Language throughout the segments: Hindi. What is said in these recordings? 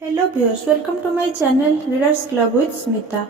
Hello viewers, welcome to my channel readers club with Smita.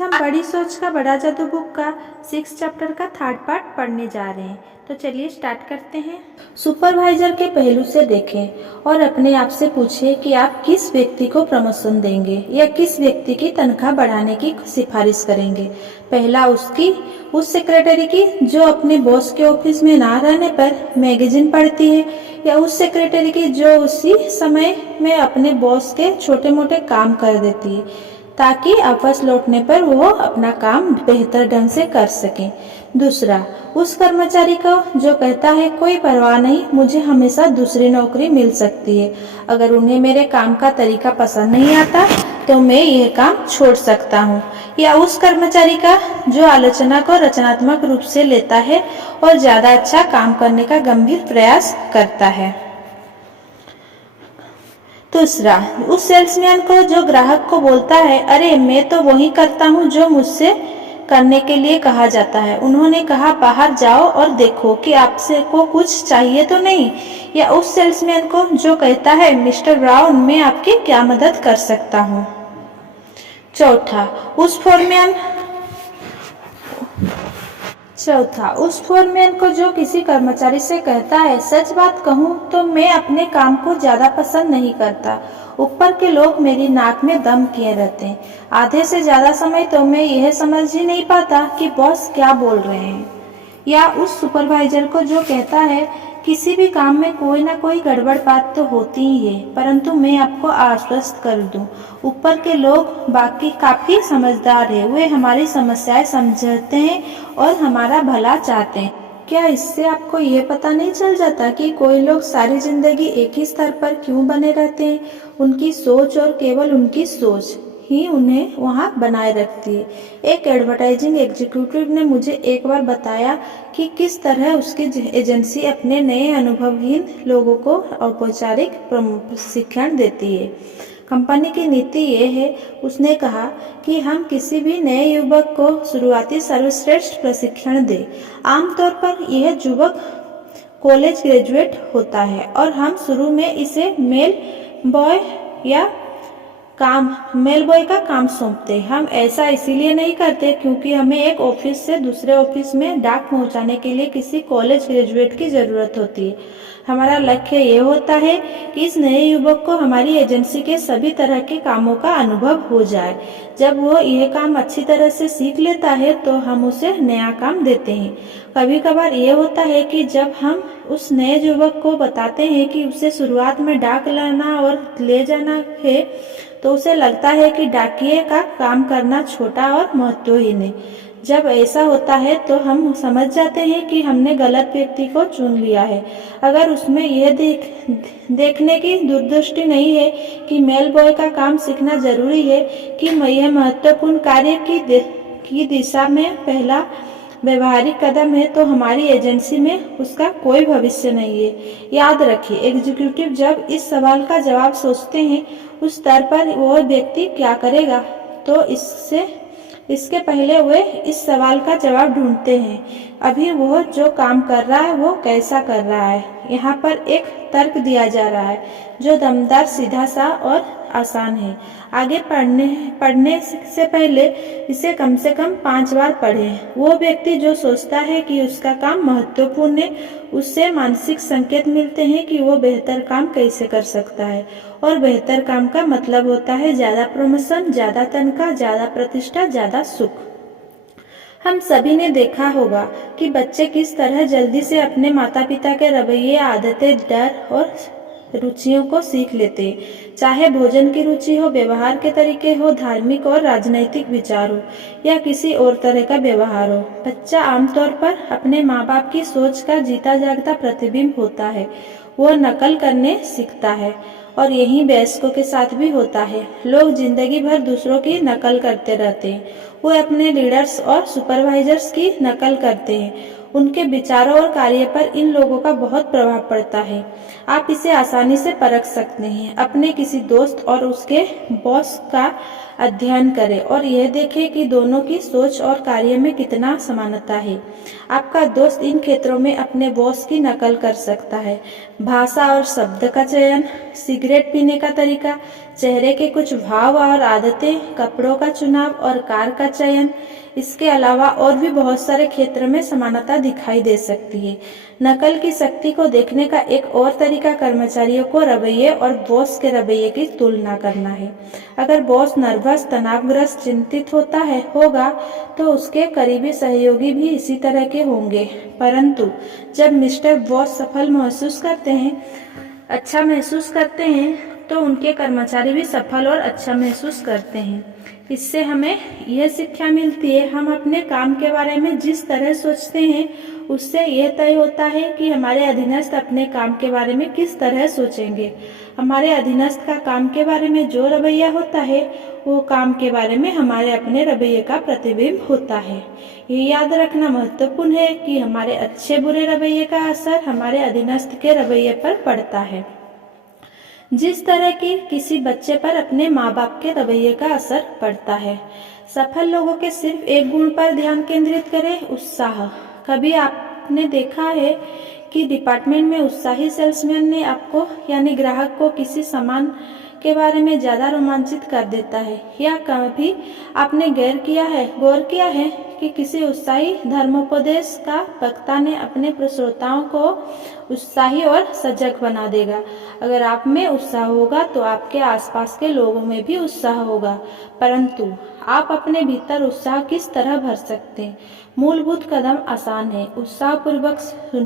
हम बड़ी सोच का बड़ा जादू बुक का 6 चैप्टर का 3rd पार्ट पढ़ने जा रहे हैं। तो चलिए स्टार्ट करते हैं। सुपरवाइजर के पहलू से देखें और अपने आप से पूछें कि आप किस व्यक्ति को प्रमोशन देंगे या किस व्यक्ति की तनख्वाह बढ़ाने की सिफारिश करेंगे। पहला उस सेक्रेटरी की जो अपने बॉस के ऑफिस में ना रहने पर मैगजीन पढ़ती है, या उस सेक्रेटरी की जो उसी समय में अपने बॉस के छोटे मोटे काम कर देती है ताकि वापस लौटने पर वो अपना काम बेहतर ढंग से कर सके। दूसरा, उस कर्मचारी को जो कहता है कोई परवाह नहीं, मुझे हमेशा दूसरी नौकरी मिल सकती है, अगर उन्हें मेरे काम का तरीका पसंद नहीं आता तो मैं यह काम छोड़ सकता हूँ। या उस कर्मचारी का जो आलोचना को रचनात्मक रूप से लेता है और ज्यादा अच्छा काम करने का गंभीर प्रयास करता है। दूसरा, उस सेल्समैन को जो ग्राहक को बोलता है, अरे मैं तो वही करता हूँ जो मुझसे करने के लिए कहा जाता है, उन्होंने कहा बाहर जाओ और देखो कि आपसे को कुछ चाहिए तो नहीं। या उस सेल्समैन को जो कहता है, मिस्टर ब्राउन मैं आपकी क्या मदद कर सकता हूँ। चौथा, उस फोरमैन को जो किसी कर्मचारी से कहता है, सच बात कहूँ तो मैं अपने काम को ज्यादा पसंद नहीं करता, ऊपर के लोग मेरी नाक में दम किए रहते हैं, आधे से ज्यादा समय तो मैं यह समझ ही नहीं पाता कि बॉस क्या बोल रहे हैं। या उस सुपरवाइजर को जो कहता है, किसी भी काम में कोई ना कोई गड़बड़ बात तो होती ही है, परंतु मैं आपको आश्वस्त कर दूं, ऊपर के लोग बाकी काफी समझदार है, वे हमारी समस्याएं समझते हैं और हमारा भला चाहते हैं। क्या इससे आपको ये पता नहीं चल जाता कि कोई लोग सारी जिंदगी एक ही स्तर पर क्यों बने रहते हैं? उनकी सोच और केवल उनकी सोच ही उन्हें वहां बनाए रखती है। एक एडवर्टाइजिंग एग्जीक्यूटिव ने मुझे एक बार बताया कि किस तरह उसकी एजेंसी अपने नए अनुभवहीन लोगों को औपचारिक प्रशिक्षण देती है। कंपनी की नीति ये है, उसने कहा, कि हम किसी भी नए युवक को शुरुआती सर्वश्रेष्ठ प्रशिक्षण दें। आमतौर पर यह युवक कॉलेज ग्रेजुएट होता है और हम शुरू में इसे मेल बॉय का काम सौंपते। हम ऐसा इसीलिए नहीं करते क्योंकि हमें एक ऑफिस से दूसरे ऑफिस में डाक पहुंचाने के लिए किसी कॉलेज ग्रेजुएट की जरूरत होती है। हमारा लक्ष्य ये होता है कि इस नए युवक को हमारी एजेंसी के सभी तरह के कामों का अनुभव हो जाए। जब वो यह काम अच्छी तरह से सीख लेता है तो हम उसे नया काम देते हैं। कभी कभार ये होता है कि जब हम उस नए युवक को बताते हैं कि उसे शुरुआत में डाक लाना और ले जाना है, तो उसे लगता है कि डाकिये का काम करना छोटा और महत्वहीन है। जब ऐसा होता है तो हम समझ जाते हैं कि हमने गलत व्यक्ति को चुन लिया है। अगर उसमें यह देखने की दूरदृष्टि नहीं है कि मेल बॉय का काम सीखना जरूरी है, कि यह महत्वपूर्ण कार्य की दिशा में पहला व्यवहारिक कदम है, तो हमारी एजेंसी में उसका कोई भविष्य नहीं है। याद रखिए, एग्जीक्यूटिव जब इस सवाल का जवाब सोचते हैं, उस स्तर पर वह व्यक्ति क्या करेगा, तो इसके पहले वे इस सवाल का जवाब ढूंढते हैं, अभी वह जो काम कर रहा है वो कैसा कर रहा है। यहाँ पर एक तर्क दिया जा रहा है जो दमदार, सीधा सा और आसान है। आगे पढ़ने से पहले इसे कम से कम 5 बार पढ़ें। वो व्यक्ति जो सोचता है कि उसका काम महत्वपूर्ण है, उससे मानसिक संकेत मिलते हैं कि वो बेहतर काम कैसे कर सकता है, और बेहतर काम का मतलब होता है ज्यादा प्रमोशन, ज्यादा तनख्वाह, ज्यादा प्रतिष्ठा, ज्यादा सुख। हम सभी ने देखा होगा कि बच्चे किस तरह जल्दी से अपने माता पिता के रवैये, आदतें, डर और रुचियों को सीख लेते हैं। चाहे भोजन की रुचि हो, व्यवहार के तरीके हो, धार्मिक और राजनैतिक विचार हो, या किसी और तरह का व्यवहार हो, बच्चा आमतौर पर अपने माँ बाप की सोच का जीता जागता प्रतिबिंब होता है। वह नकल करने सीखता है, और यही वयस्कों के साथ भी होता है। लोग जिंदगी भर दूसरों की नकल करते रहते हैं। वो अपने लीडर्स और सुपरवाइजर्स की नकल करते हैं। उनके विचारों और कार्य पर इन लोगों का बहुत प्रभाव पड़ता है। आप इसे आसानी से परख सकते हैं। अपने किसी दोस्त और उसके बॉस का अध्ययन करें और यह देखें कि दोनों की सोच और कार्य में कितना समानता है। आपका दोस्त इन क्षेत्रों में अपने बॉस की नकल कर सकता है। भाषा और शब्द का चयन, सिगरेट पीने का तरीका, चेहरे के कुछ भाव और आदतें, कपड़ों का चुनाव और कार का चयन। इसके अलावा और भी बहुत सारे क्षेत्र में समानता दिखाई दे सकती है। नकल की शक्ति को देखने का एक और तरीका कर्मचारियों को रवैये और बॉस के रवैये की तुलना करना है। अगर बॉस नर्वस, तनावग्रस्त, चिंतित होगा तो उसके करीबी सहयोगी भी इसी तरह के होंगे। परंतु जब मिस्टर बॉस सफल महसूस करते हैं, अच्छा महसूस करते हैं, तो उनके कर्मचारी भी सफल और अच्छा महसूस करते हैं। इससे हमें यह शिक्षा मिलती है, हम अपने काम के बारे में जिस तरह सोचते हैं उससे यह तय होता है कि हमारे अधीनस्थ अपने काम के बारे में किस तरह सोचेंगे। हमारे अधीनस्थ का काम के बारे में जो रवैया होता है वो काम के बारे में हमारे अपने रवैये का प्रतिबिंब होता है। ये याद रखना महत्वपूर्ण है कि हमारे अच्छे बुरे रवैये का असर हमारे अधीनस्थ के रवैये पर पड़ता है, जिस तरह की किसी बच्चे पर अपने माँ बाप के रवैये का असर पड़ता है। सफल लोगों के सिर्फ एक गुण पर ध्यान केंद्रित करें, उत्साह। कभी आपने देखा है कि डिपार्टमेंट में उत्साही सेल्समैन ने आपको यानी ग्राहक को किसी सामान के बारे में ज्यादा रोमांचित कर देता है। या कभी आपने गौर किया है कि किसी उत्साही धर्मोपदेश का वक्ता ने अपने श्रोताओं को उत्साही और सजग बना देगा। अगर आप में उत्साह होगा तो आपके आसपास के लोगों में भी उत्साह होगा। परंतु आप अपने भीतर उत्साह किस तरह भर सकते हैं? मूलभूत कदम आसान है। उत्साहपूर्वक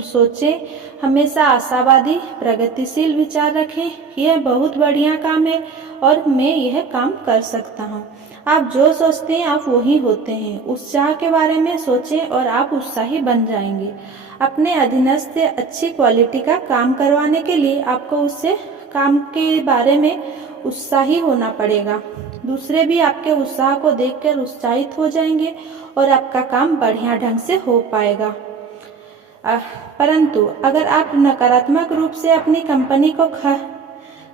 सोचें, हमेशा आशावादी, प्रगतिशील विचार रखें। यह बहुत बढ़िया काम है और मैं यह काम कर सकता हूँ। आप जो सोचते हैं आप वही होते हैं। उत्साह के बारे में सोचें और आप उत्साही बन जाएंगे। अपने अधीनस्थ से अच्छी क्वालिटी का काम करवाने के लिए आपको उससे काम के बारे में उत्साही होना पड़ेगा। दूसरे भी आपके उत्साह को देखकर उत्साहित हो जाएंगे और आपका काम बढ़िया ढंग से हो पाएगा। परंतु अगर आप नकारात्मक रूप से अपनी कंपनी को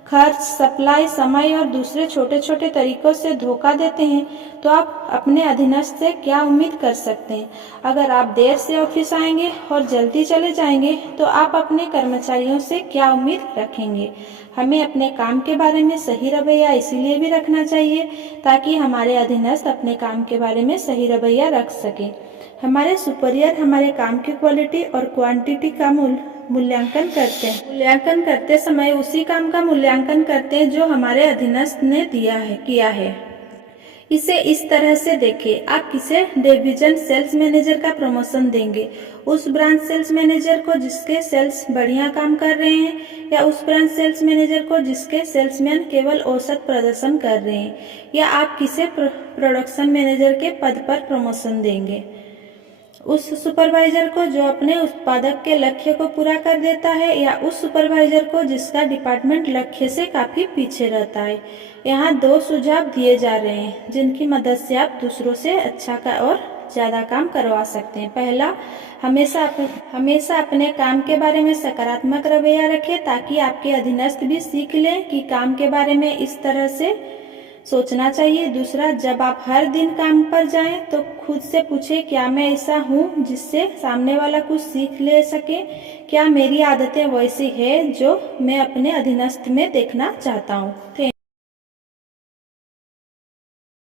खर्च, सप्लाई, समय और दूसरे छोटे छोटे तरीकों से धोखा देते हैं तो आप अपने अधीनस्थ से क्या उम्मीद कर सकते हैं? अगर आप देर से ऑफिस आएंगे और जल्दी चले जाएंगे तो आप अपने कर्मचारियों से क्या उम्मीद रखेंगे? हमें अपने काम के बारे में सही रवैया इसीलिए भी रखना चाहिए ताकि हमारे अधीनस्थ अपने काम के बारे में सही रवैया रख सके। हमारे सुपीरियर हमारे काम की क्वालिटी और क्वांटिटी का मूल्यांकन करते हैं। मूल्यांकन करते समय उसी काम का मूल्यांकन करते हैं जो हमारे अधीनस्थ ने किया है। इसे इस तरह से देखें, आप किसे डिवीजन सेल्स मैनेजर का प्रमोशन देंगे? उस ब्रांच सेल्स मैनेजर को जिसके सेल्स बढ़िया काम कर रहे हैं, या उस ब्रांच सेल्स मैनेजर को जिसके सेल्समैन केवल औसत प्रदर्शन कर रहे हैं? या आप किसे प्रोडक्शन मैनेजर के पद पर प्रमोशन देंगे? उस सुपरवाइजर को जो अपने उत्पादक के लक्ष्य को पूरा कर देता है, या उस सुपरवाइजर को जिसका डिपार्टमेंट लक्ष्य से काफी पीछे रहता है? यहाँ 2 सुझाव दिए जा रहे हैं जिनकी मदद से आप दूसरों से अच्छा और ज्यादा काम करवा सकते हैं। पहला, हमेशा अपने काम के बारे में सकारात्मक रवैया रखें ताकि आपके अधीनस्थ भी सीख लें कि काम के बारे में इस तरह से सोचना चाहिए। दूसरा, जब आप हर दिन काम पर जाएं तो खुद से पूछें, क्या मैं ऐसा हूं जिससे सामने वाला कुछ सीख ले सके? क्या मेरी आदतें वैसी है जो मैं अपने अधीनस्थ में देखना चाहता हूं?